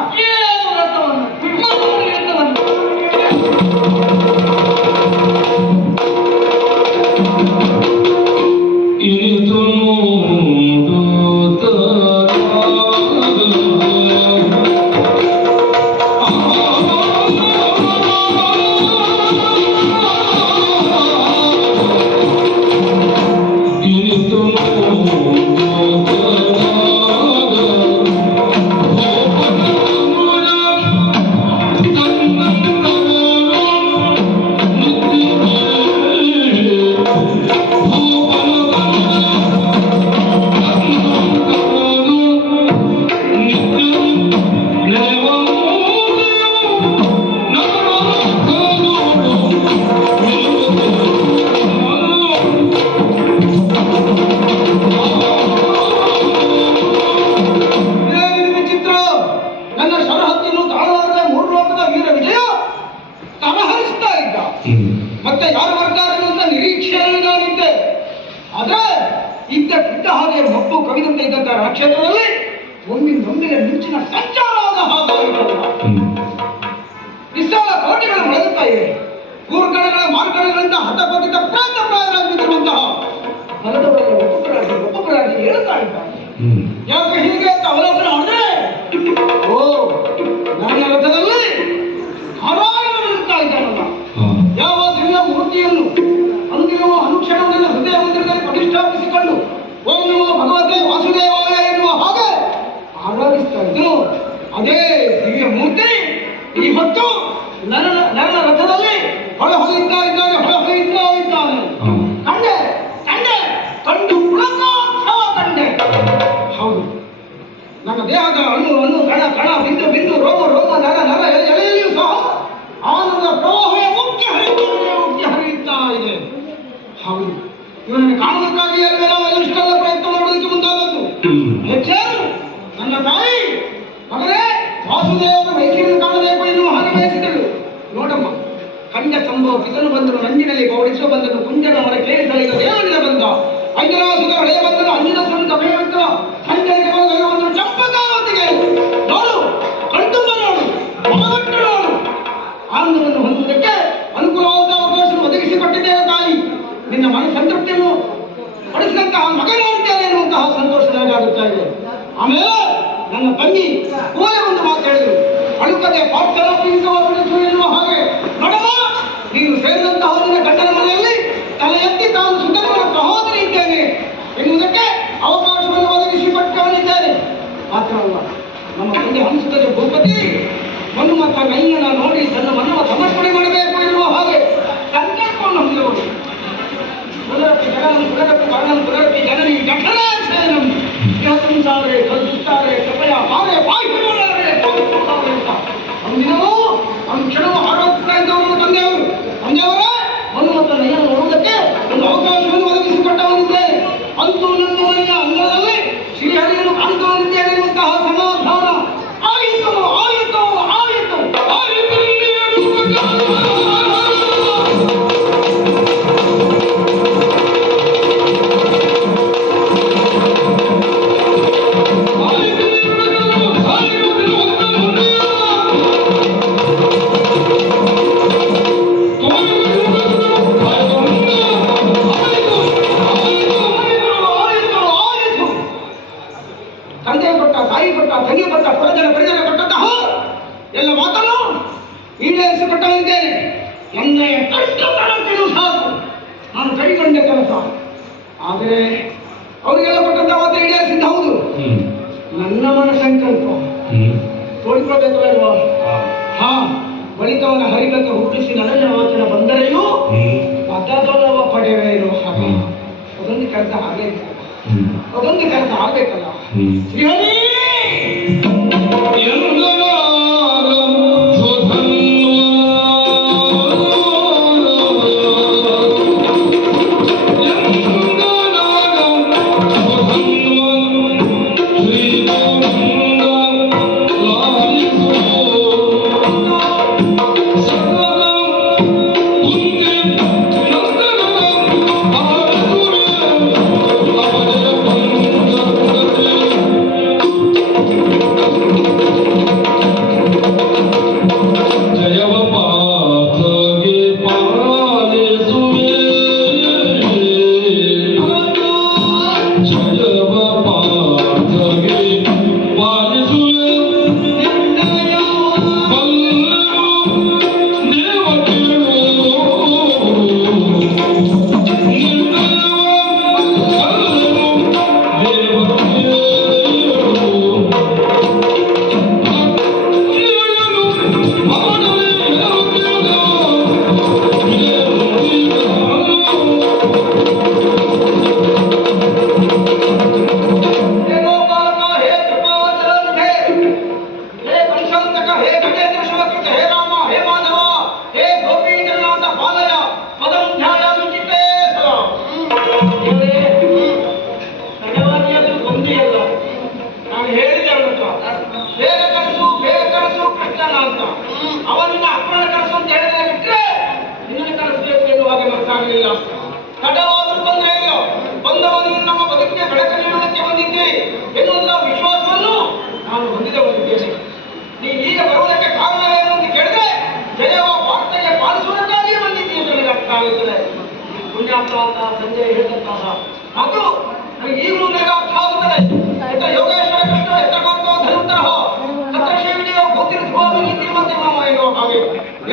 ಏನು ವ್ರತವನ್ನು ಬಿದ್ದ ಹಾಗೆ ಮಬ್ಬು ಕವಿದಂತೆ ಇದ್ದಂತಹ ಕ್ಷೇತ್ರದಲ್ಲಿ ಒಮ್ಮಿನ ಒಮ್ಮಿನ ಮಿಂಚಿನ ಸಂಚಾರ ವಿಶಾಲ ಕೋಟೆಗಳು ಮೊಳಗುತ್ತಾ ಇವೆ. ಊರ್ಗಣಗಳ ಮಾರ್ಗಣಗಳಿಂದ ಹತಪತಿತ ಪ್ರಾಂತ ಪ್ರಾಯರಾಗಿರುವಂತಹ ಬಲದವರೆಲ್ಲ ಒಬ್ಬೊಬ್ಬರಾಗಿ ಒಬ್ಬೊಬ್ಬರಾಗಿ ಹೇಳ್ತಾ ಇದ್ದಾರೆ ಇವನನ್ನು ಕಾಣುವುದಕ್ಕಾಗಿ ಅಲ್ವೇ ನಾವು ಇಷ್ಟೆಲ್ಲ ಪ್ರಯತ್ನ ಮಾಡೋದಕ್ಕೆ ಮುಂದಾದದ್ದು. ಹೆಚ್ಚೇನು ನನ್ನ ತಾಯಿ ಮಗನೇ ವಾಸುದೇವನ ವೈದ್ಯರನ್ನು ಕಾಣಬೇಕು ಎನ್ನುವ ಹಾಗೆ ಬಯಸಿದಳು. ನೋಡಮ್ಮ ಕಂಡ ಸಂಭವ ಪಿತನು ಬಂದನು, ನಂಜಿನಲ್ಲಿ ಗೌಡಿಸುವ ಬಂದನು, ಕುಂಜನ ಮರ ಕೇಳಿಸಲಿದ ದೇವನಿಂದ ಬಂದ. ಅಂಜನಾಸುರ ಹಳೆಯ ಬಂದನು ಅಂಜಿನ ಸುಂದ ಭಯವಂತ ಸಂಜನಿಗೆ ಬಂದ ಬಂದನು ಚಂಪಕಾವತಿಗೆ ನೋಡು, ಕಣ್ತುಂಬ ನೋಡು ಮನವಟ್ಟು ನೋಡು. ಆನಂದವನ್ನು ಹೊಂದುವುದಕ್ಕೆ ಅನುಕೂಲವಾದ ಅವಕಾಶ ಒದಗಿಸಿಕೊಟ್ಟಿದ್ದೇನೆ ತಾಯಿ. ನಿನ್ನ ಮನ ಸಂತೃಪ್ತಿಯನ್ನು ಪಡಿಸಿದಂತಹ ಮಗನಾಗಿದ್ದೇನೆ ಎನ್ನುವಂತಹ ಸಂತೋಷದಾಗುತ್ತಾ ಇದೆ. ಆಮೇಲೆ ನನ್ನ ತಂಗಿ ಕೋಲೆ ಒಂದು ಮಾತು ಹೇಳಿದ್ರು. ಅಳುಕದೆ ಪಾತ್ರ ಎನ್ನುವ ಹಾಗೆ, ನೋಡಮ್ಮ, ನೀನು ಸೇರಿದಂತಹ ನಿನ್ನ ಗಂಡನ ಮನೆಯಲ್ಲಿ ತಲೆ ಎತ್ತಿ ತಾನು ಸುಂದರವರ ಸಹೋದರಿ ಇದ್ದೇನೆ ಎನ್ನುವುದಕ್ಕೆ ಅವಕಾಶವನ್ನು ಒದಗಿಸಿ ಒದಗಿಸಿಕೊಟ್ಟಿದ್ದೇನೆ ಮಾತ್ರವಲ್ಲ, ನಮ್ಮ ತಂದೆ ಹಂಸದ ಭೂಪತಿ ನಯ್ಯನ ನೋಡಿ ತಾಯಿ ಕೊಟ್ಟ ತಂಗಿ ಕೊಟ್ಟ ಪುರಜನ ಪರಿಜನ ಕೊಟ್ಟಂತಹ ಎಲ್ಲ ಮಾತನ್ನು ಈಡೇರಿಸಿಕೊಟ್ಟವನಿದ್ದೇನೆ ಎಣ್ಣೆಯ ಕಷ್ಟ ತರತ್ತಿರು ಸಾಕು. ನಾನು ಕೈಗೊಂಡೆ ಕೆಲಸ. ಆದರೆ ಅವರಿಗೆಲ್ಲ ಕೊಟ್ಟಂತ ಮಾತ್ರ ಈಡೇರಿಸಿದ್ದ ಹೌದು. ನನ್ನ ಮನ ಸಂಕಲ್ಪ. ತೋಡಿಕೊಳ್ಬೇಕು ಅಲ್ವಾ ಹಾ. ಬಳಿಕವನ ಹರಿಬೇಕು ಹುಟ್ಟಿಸಿ ನನ್ನ ವಾಚನ ಬಂದರೆಯೂ ಪದಬಲವ ಪಡೆಯಲು ಹಾಗೆ. ಅದೊಂದು ಕೆಲಸ ಆಗಬೇಕಲ್ಲ ಅದೊಂದು ಕೆಲಸ ಆಗಬೇಕಲ್ಲ. ಶ್ರೀಹರಿ ಮಾಡಲಿಲ್ಲ ತಡವಾದರೂ ತೊಂದರೆ ಇಲ್ಲ ಬಂದವನು ನಮ್ಮ ಬದುಕಿಗೆ ಬೆಳಕು ನೀಡುವುದಕ್ಕೆ ಬಂದಿದ್ದೆ ಎನ್ನುವಂತಹ ವಿಶ್ವಾಸವನ್ನು ನಾನು ಹೊಂದಿದ ಒಂದು ದೇಶ. ನೀ ಈಗ ಬರುವುದಕ್ಕೆ ಕಾರಣವೇನು ಅಂತ ಕೇಳಿದ್ರೆ, ಜಯವ ವಾರ್ತೆಗೆ ಪಾಲಿಸುವುದಕ್ಕಾಗಿ ಬಂದಿದ್ದೀನಿ ಅಂತ ನನಗೆ ಅರ್ಥ ಆಗುತ್ತದೆ. ಪುಣ್ಯಾತ್ಮ ಸಂಜೆ ಹೇಳಿದಂತಹ ಮಾತು ನನಗೆ ಈಗಲೂ ನನಗೆ ಅರ್ಥ ಆಗುತ್ತದೆ. ಯೋಗೇಶ್ವರ ಕೃಷ್ಣ ಯಥಕಾಂತೋ ಧನುಂತರಃ ತತ್ರ ಮತ್ತೆ ಮಾಮ ಹಾಗೆ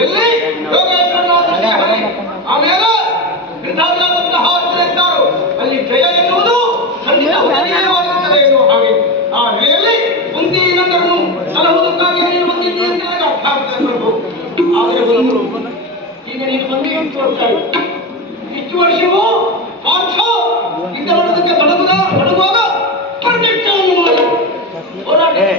ಎಲ್ಲಿ ಹರಿ. ಆಮೇಲೆ ಕೃತಜ್ಞಾದಂತಹ ಇದ್ದಾರೆ ಅಲ್ಲಿ ಜಯ ಎನ್ನುವುದು ಖಂಡಿತ ಉದಯವಾಗಿರುತ್ತದೆ ಹಾಗೆ. ಆ ನೆಲೆಯಲ್ಲಿ ಕುಂತಿ ನಂತರನು ಸಲಹುವುದಕ್ಕಾಗಿ ನೀನು ಬಂದಿದ್ದಿ ಅಂತ ನನಗೆ ಅರ್ಥ ಆಗ್ತದೆ ಪ್ರಭು ಆದರೆ ಬಂದರು ಈಗ ನೀನು ಬಂದು ಇಟ್ಟು ಹೋಗ್ತಾ ಇಷ್ಟು ವರ್ಷವೂ ಪಾರ್ಥ ಯುದ್ಧ ಮಾಡೋದಕ್ಕೆ ತೊಡಗುದ ತೊಡಗುವಾಗ ಪರ್ಟಿಟ್ಟ ಹೋರಾಟಕ್ಕೆ